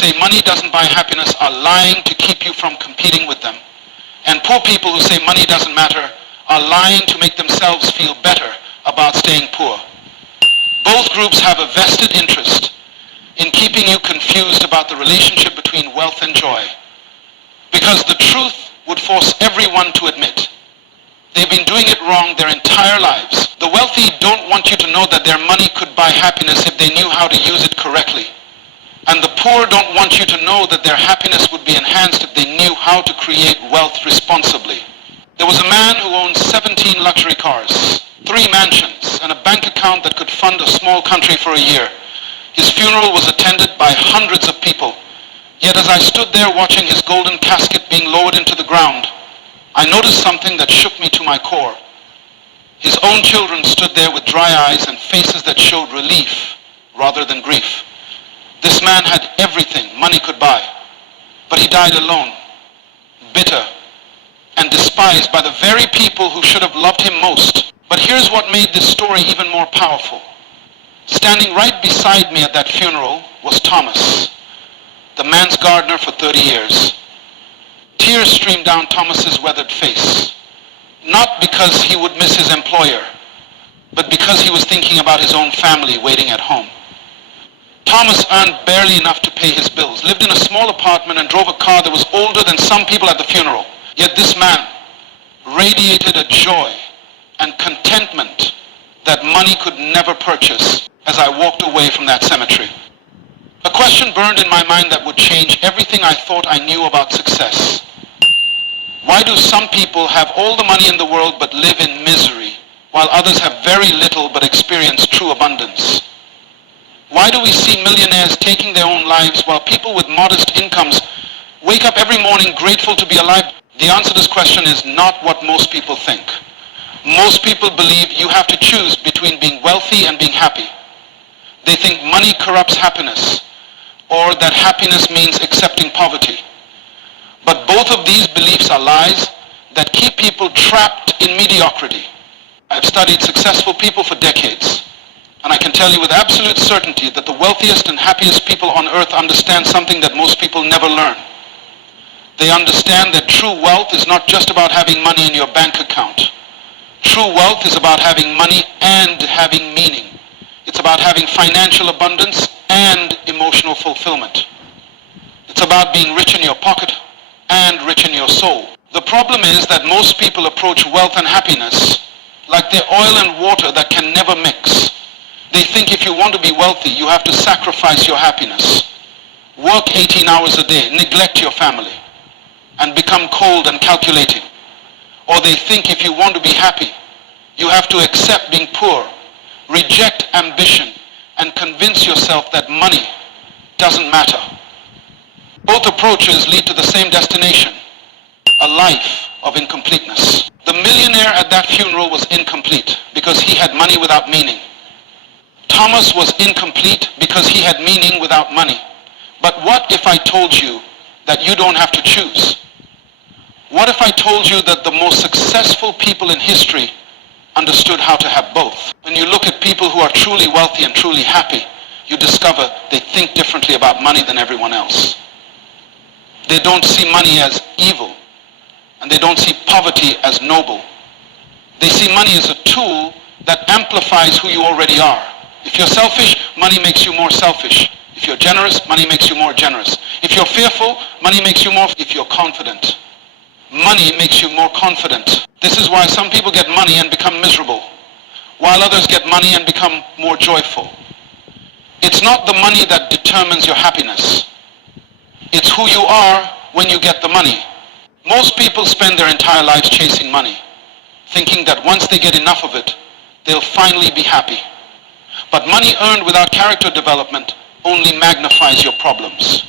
say money doesn't buy happiness are lying to keep you from competing with them. And poor people who say money doesn't matter are lying to make themselves feel better about staying poor. Both groups have a vested interest in keeping you confused about the relationship between wealth and joy, because the truth would force everyone to admit they've been doing it wrong their entire lives. The wealthy don't want you to know that their money could buy happiness if they knew how to use it correctly. And the poor don't want you to know that their happiness would be enhanced if they knew how to create wealth responsibly. There was a man who owned 17 luxury cars, 3 mansions, and a bank account that could fund a small country for a year. His funeral was attended by hundreds of people. Yet as I stood there watching his golden casket being lowered into the ground, I noticed something that shook me to my core. His own children stood there with dry eyes and faces that showed relief rather than grief. This man had everything money could buy, but he died alone, bitter, and despised by the very people who should have loved him most. But here's what made this story even more powerful. Standing right beside me at that funeral was Thomas, the man's gardener for 30 years. Tears streamed down Thomas's weathered face, not because he would miss his employer, but because he was thinking about his own family waiting at home. Thomas earned barely enough to pay his bills, lived in a small apartment, and drove a car that was older than some people at the funeral. Yet this man radiated a joy and contentment that money could never purchase as I walked away from that cemetery. A question burned in my mind that would change everything I thought I knew about success. Why do some people have all the money in the world but live in misery, while others have very little but experience true abundance? Why do we see millionaires taking their own lives while people with modest incomes wake up every morning grateful to be alive? The answer to this question is not what most people think. Most people believe you have to choose between being wealthy and being happy. They think money corrupts happiness, or that happiness means accepting poverty. But both of these beliefs are lies that keep people trapped in mediocrity. I've studied successful people for decades, and I can tell you with absolute certainty that the wealthiest and happiest people on earth understand something that most people never learn. They understand that true wealth is not just about having money in your bank account. True wealth is about having money and having meaning. It's about having financial abundance and emotional fulfillment. It's about being rich in your pocket and rich in your soul. The problem is that most people approach wealth and happiness like they're oil and water that can never mix. They think if you want to be wealthy, you have to sacrifice your happiness, work 18 hours a day, neglect your family, and become cold and calculating. Or they think if you want to be happy, you have to accept being poor, reject ambition, and convince yourself that money doesn't matter. Both approaches lead to the same destination, a life of incompleteness. The millionaire at that funeral was incomplete because he had money without meaning. Thomas was incomplete because he had meaning without money. But what if I told you that you don't have to choose? What if I told you that the most successful people in history understood how to have both? When you look at people who are truly wealthy and truly happy, you discover they think differently about money than everyone else. They don't see money as evil, and they don't see poverty as noble. They see money as a tool that amplifies who you already are. If you're selfish, money makes you more selfish. If you're generous, money makes you more generous. If you're fearful, money makes you more. If you're confident, money makes you more confident. This is why some people get money and become miserable, while others get money and become more joyful. It's not the money that determines your happiness. It's who you are when you get the money. Most people spend their entire lives chasing money, thinking that once they get enough of it, they'll finally be happy. But money earned without character development only magnifies your problems.